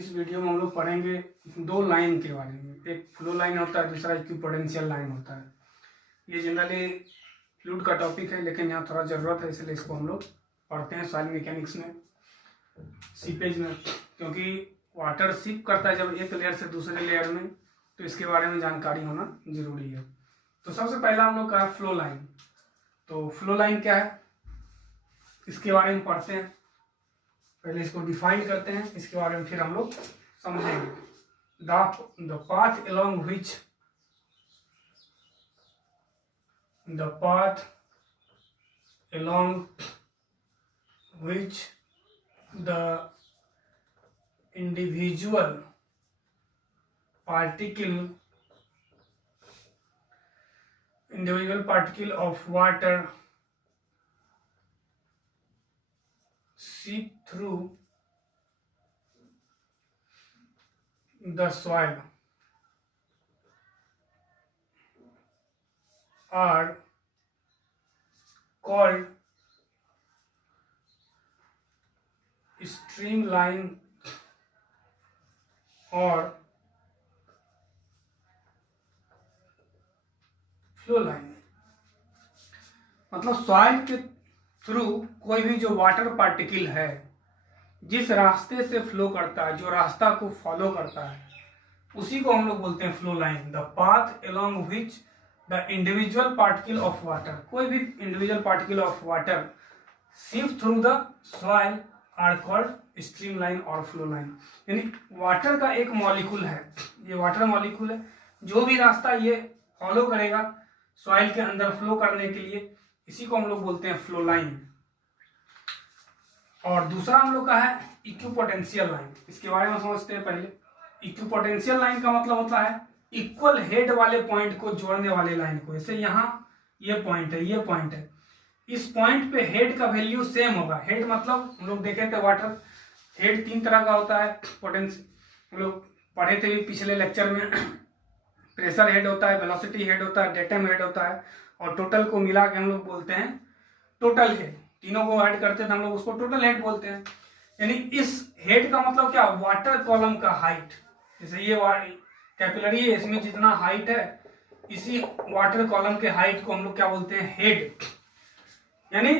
इस वीडियो में हम लोग पढ़ेंगे दो लाइन के बारे में। एक फ्लो लाइन होता है, दूसरा इक्विपोटेंशियल लाइन होता है। ये जनरली फ्लूइड का टॉपिक है, लेकिन यहाँ थोड़ा ज़रूरत है, इसलिए इसको हम लोग पढ़ते हैं सॉइल मैकेनिक्स में, सीपेज में। क्योंकि वाटर सिप करता है जब एक लेयर से दूसरे लेयर में, तो इसके बारे में जानकारी होना जरूरी है। तो सबसे पहला हम लोग का है फ्लो लाइन। तो फ्लो लाइन क्या है, इसके बारे में पढ़ते हैं। पहले इसको डिफाइन करते हैं, इसके बारे में फिर हम लोग समझेंगे। The path along which the individual particle of water seep through the soil are called streamline और फ्लो लाइन। मतलब सॉइल के थ्रू कोई भी जो वाटर पार्टिकल है, जिस रास्ते से फ्लो करता है, जो रास्ता को फॉलो करता है, उसी को हम लोग बोलते हैं flow line. The path along which the individual particle of water, कोई भी individual particle of water seep through the soil are called stream line और फ्लो लाइन। यानी वाटर का एक मॉलिक्यूल है, ये वाटर मॉलिक्यूल है, जो भी रास्ता ये फॉलो करेगा सॉइल के अंदर फ्लो करने के लिए, इसी को हम लोग बोलते हैं फ्लो लाइन। और दूसरा हम लोग का है इक्विपोटेंशियल लाइन। इसके बारे में समझते हैं पहले। इक्विपोटेंशियल लाइन का मतलब होता है इक्वल हेड वाले पॉइंट को जोड़ने वाले लाइन को। जैसे यहाँ ये पॉइंट है, ये पॉइंट है, इस पॉइंट पे हेड का वैल्यू सेम होगा। हेड मतलब हम लोग देखे थे वाटर हेड 3 तरह का होता है। पोटेंशियल हम लोग पढ़े थे भी पिछले लेक्चर में। प्रेशर हेड होता है, वेलोसिटी हेड होता है, डेटम हेड होता है, और टोटल को मिला के हम लोग बोलते हैं टोटल हेड। तीनों को ऐड करते हैं तो हम लोग उसको टोटल हेड बोलते हैं। यानी इस हेड का मतलब क्या, वाटर कॉलम का हाइट। जैसे ये कैपिलरी है, इसमें जितना हाइट है, इसी वाटर कॉलम के हाइट को हम लोग क्या बोलते हैं, हेड। यानी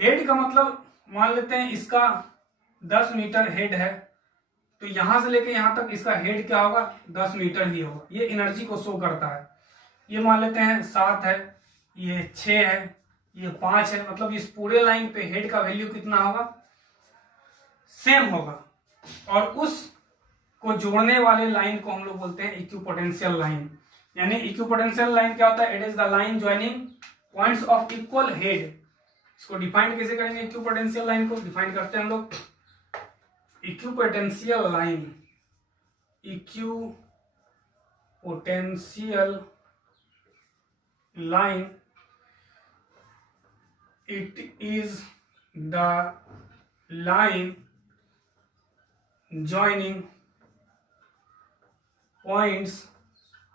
हेड का मतलब मान लेते हैं इसका 10 मीटर हेड है, तो यहां से लेके यहां तक इसका हेड क्या होगा, 10 मीटर ही होगा। ये एनर्जी को शो करता है। ये मान लेते हैं 7 है, ये 6 है, ये 5 है, मतलब इस पूरे लाइन पे हेड का वैल्यू कितना होगा, सेम होगा। और उस को जोड़ने वाले लाइन को हम लोग बोलते हैं इक्विपोटेंशियल लाइन। यानी इक्विपोटेंशियल लाइन क्या होता है, it is the line joining points of equal head. इसको डिफाइन कैसे करेंगे, इक्विपोटेंशियल लाइन को डिफाइन करते हैं हम लोग। Equipotential line it is the line joining points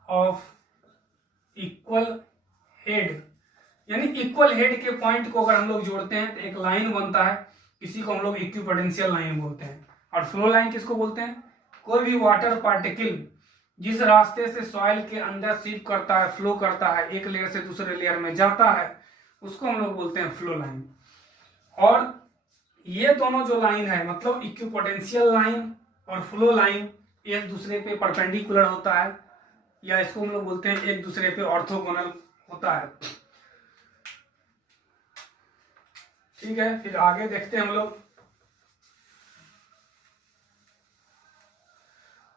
of equal head। यानी इक्वल हेड के पॉइंट को अगर हम लोग जोड़ते हैं तो एक लाइन बनता है, इसी को हम लोग इक्विपोटेंशियल लाइन बोलते हैं। और फ्लो लाइन किसको बोलते हैं, कोई भी वाटर पार्टिकल जिस रास्ते से सॉइल के अंदर सिप करता है, फ्लो करता है, एक लेयर से दूसरे लेयर में जाता है, उसको हम लोग बोलते हैं फ्लो लाइन। और ये दोनों जो लाइन है, मतलब इक्विपोटेंशियल लाइन और फ्लो लाइन, एक दूसरे पे परपेंडिकुलर होता है, या इसको हम लोग बोलते हैं एक दूसरे पे ऑर्थोगोनल होता है। ठीक है, फिर आगे देखते हैं हम लोग।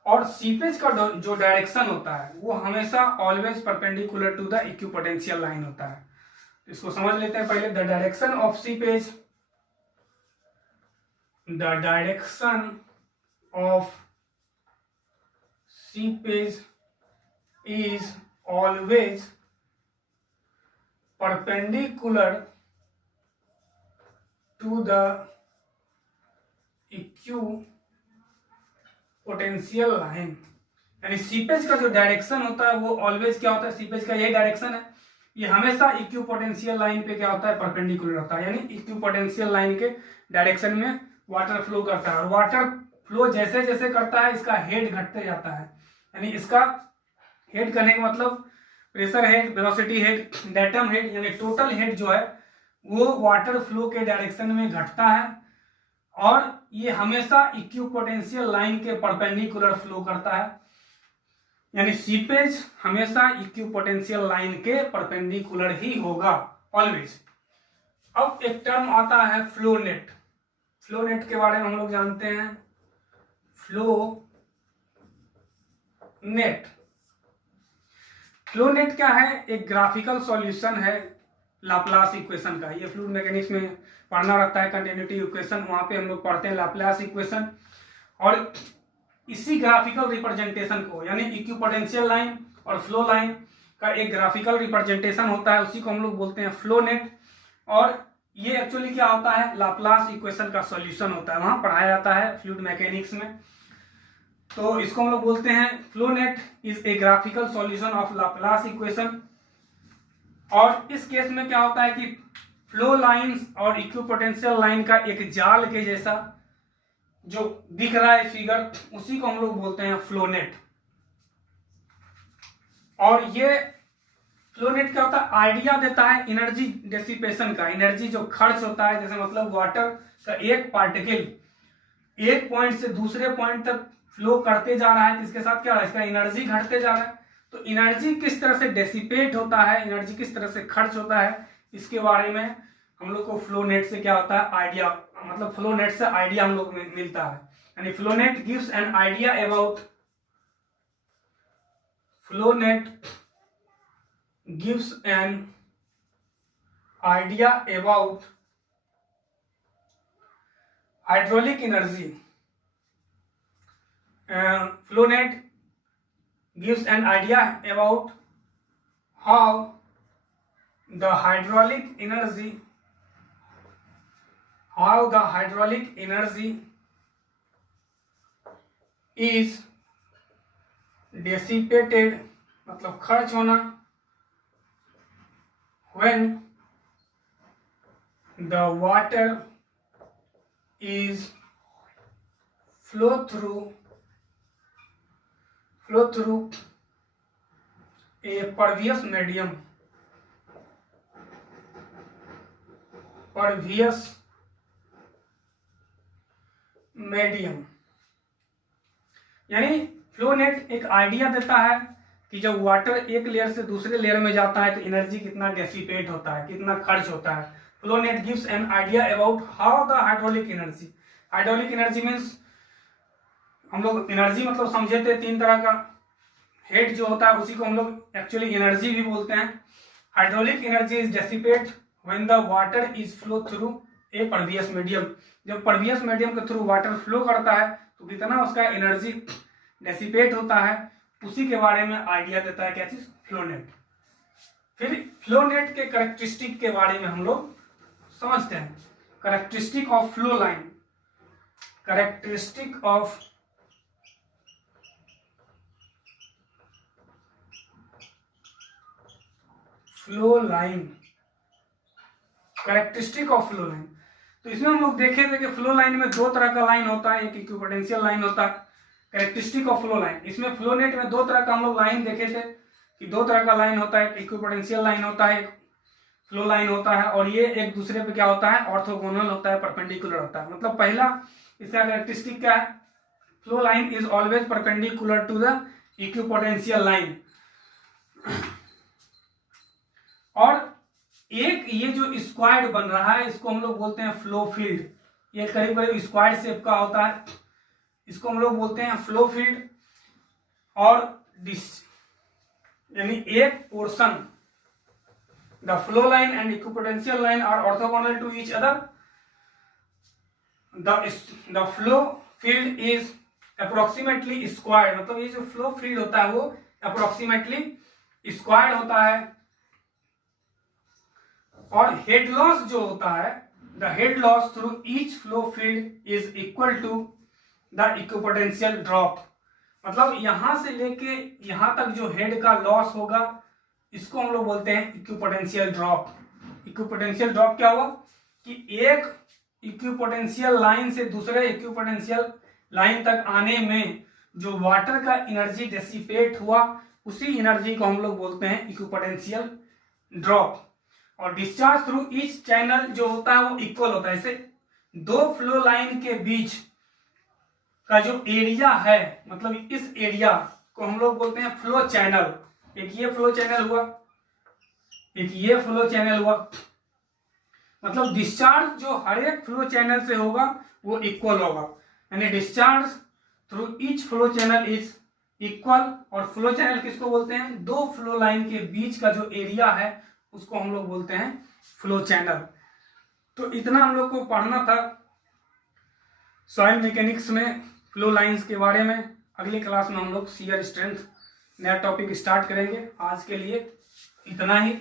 और सीपेज का जो डायरेक्शन होता है वो हमेशा always perpendicular to the equipotential line होता है। इसको समझ लेते हैं पहले। The direction of seepage, the direction of seepage is always perpendicular to the equipotential line. यानी सीपेज का जो डायरेक्शन होता है वो ऑलवेज क्या होता है, सीपेज का यही डायरेक्शन है, ये हमेशा इक्विपोटेंशियल लाइन पे क्या होता है, परपेंडिकुलर होता है। यानी इक्विपोटेंशियल लाइन के डायरेक्शन में वाटर फ्लो करता है। और वाटर फ्लो जैसे जैसे करता है इसका हेड घटते जाता है, यानी इसका हेड करने का मतलब pressure head, velocity head, datum head, यानी टोटल हेड जो है वो वाटर फ्लो के डायरेक्शन में घटता है और ये हमेशा इक्विपोटेंशियल लाइन के परपेंडिकुलर फ्लो करता है, यानी सीपेज हमेशा इक्विपोटेंशियल लाइन के परपेंडिकुलर ही होगा ऑलवेज। अब एक टर्म आता है फ्लो नेट। फ्लो नेट के बारे में हम लोग जानते हैं। फ्लो नेट, फ्लो नेट क्या है? एक ग्राफिकल सॉल्यूशन है लाप्लास इक्वेशन का। ये फ्लूइड मैकेनिक्स में पढ़ना रहता है कंटिन्यूटी इक्वेशन, वहां पे हम लोग पढ़ते हैं लाप्लास इक्वेशन। और इसी ग्राफिकल रिप्रेजेंटेशन को, यानी इक्विपोटेंशियल लाइन और फ्लो लाइन का एक ग्राफिकल रिप्रेजेंटेशन होता है, उसी को हम लोग बोलते हैं फ्लो नेट। और ये एक्चुअली क्या होता है? लाप्लास इक्वेशन का सॉल्यूशन होता है, वहां पढ़ाया जाता है फ्लूइड मैकेनिक्स में। तो इसको हम लोग बोलते हैं flow net is a graphical solution of Laplace equation. और इस केस में क्या होता है कि फ्लो लाइंस और इक्विपोटेंशियल लाइन का एक जाल के जैसा जो दिख रहा है फिगर, उसी को हम लोग बोलते हैं फ्लो नेट। और ये फ्लो नेट क्या होता है? आइडिया देता है एनर्जी डेसिपेशन का, एनर्जी जो खर्च होता है, जैसे मतलब वाटर का एक पार्टिकल एक पॉइंट से दूसरे पॉइंट तक फ्लो करते जा रहा है, इसके साथ क्या हो रहा है? इसका एनर्जी घटते जा रहा है। तो एनर्जी किस तरह से डेसिपेट होता है, एनर्जी किस तरह से खर्च होता है, इसके बारे में हम लोग को फ्लो नेट से क्या होता है? आइडिया, मतलब फ्लो नेट से आइडिया हम लोग मिलता है। यानी flow net gives an idea about, flow net gives an idea about hydraulic energy. Flow net gives an idea about how the hydraulic energy is dissipated, मतलब खर्च होना, when the water is flow through a pervious medium, यानी flow net एक idea देता है कि जब water एक लेयर से दूसरे लेयर में जाता है तो एनर्जी कितना डेसिपेट होता है, कितना खर्च होता है। Flow net gives an idea about how the hydraulic energy, hydraulic energy means हम लोग एनर्जी मतलब समझे थे तीन तरह का, हेड जो होता है उसी को हम लोग एक्चुअली एनर्जी भी बोलते हैं। Hydraulic energy is dissipate when the water is flow through a pervious medium, जब परवियस मीडियम के थ्रू वाटर फ्लो करता है तो कितना उसका एनर्जी डेसिपेट होता है, उसी के बारे में आइडिया देता है क्या चीज? Flow net. फिर फ्लो नेट के कैरेक्टरिस्टिक के बारे में हम लोग समझते हैं। Characteristic of flow line, characteristic of flow line, characteristic of flow line. तो इसमें हम लोग देखे थे कि फ्लो लाइन में दो तरह का लाइन होता है, एक इक्विपोटेंशियल लाइन होता है। कैरेक्टरिस्टिक ऑफ फ्लो लाइन, इसमें फ्लो नेट में दो तरह का हम लोग लाइन देखे थे कि दो तरह का लाइन होता है, इक्विपोटेंशियल लाइन होता है, फ्लो लाइन होता है, और ये एक दूसरे पे क्या होता है? ऑर्थोगोनल होता है, परपेंडिकुलर होता है। मतलब पहला इसका कैरेक्टरिस्टिक क्या है? Flow line is always perpendicular to the equipotential line. और एक ये जो स्क्वायर्ड बन रहा है इसको हम लोग बोलते हैं फ्लो फील्ड, ये करीब करीब स्क्वायर्ड शेप का होता है, इसको हम लोग बोलते हैं फ्लो फील्ड। और यानी एक portion, the flow line and equipotential line are orthogonal to each other, the flow field is approximately squared, मतलब ये जो फ्लो फील्ड होता है वो अप्रोक्सीमेटली स्क्वायर्ड होता है। और हेड लॉस जो होता है, the head loss through each flow field is equal to the equipotential drop, मतलब यहां से लेके यहां तक जो हेड का लॉस होगा इसको हम लोग बोलते हैं इक्विपोटेंशियल ड्रॉप। इक्विपोटेंशियल ड्रॉप क्या हुआ कि एक इक्विपोटेंशियल लाइन से दूसरे इक्विपोटेंशियल लाइन तक आने में जो वाटर का एनर्जी डेसिपेट हुआ, उसी एनर्जी को हम लोग बोलते हैं इक्विपोटेंशियल ड्रॉप। और डिस्चार्ज थ्रू ईच चैनल जो होता है वो इक्वल होता है। ऐसे दो फ्लो लाइन के बीच का जो एरिया है, मतलब इस एरिया को हम लोग बोलते हैं फ्लो चैनल। एक ये फ्लो चैनल हुआ, एक ये फ्लो चैनल हुआ, मतलब डिस्चार्ज जो हर एक फ्लो चैनल से होगा वो इक्वल होगा, यानी discharge through each flow channel is equal. और फ्लो चैनल किसको बोलते हैं? दो फ्लो लाइन के बीच का जो एरिया है उसको हम लोग बोलते हैं फ्लो चैनल। तो इतना हम लोग को पढ़ना था सॉइल मैकेनिक्स में फ्लो लाइंस के बारे में। अगली क्लास में हम लोग शियर स्ट्रेंथ नया टॉपिक स्टार्ट करेंगे। आज के लिए इतना ही।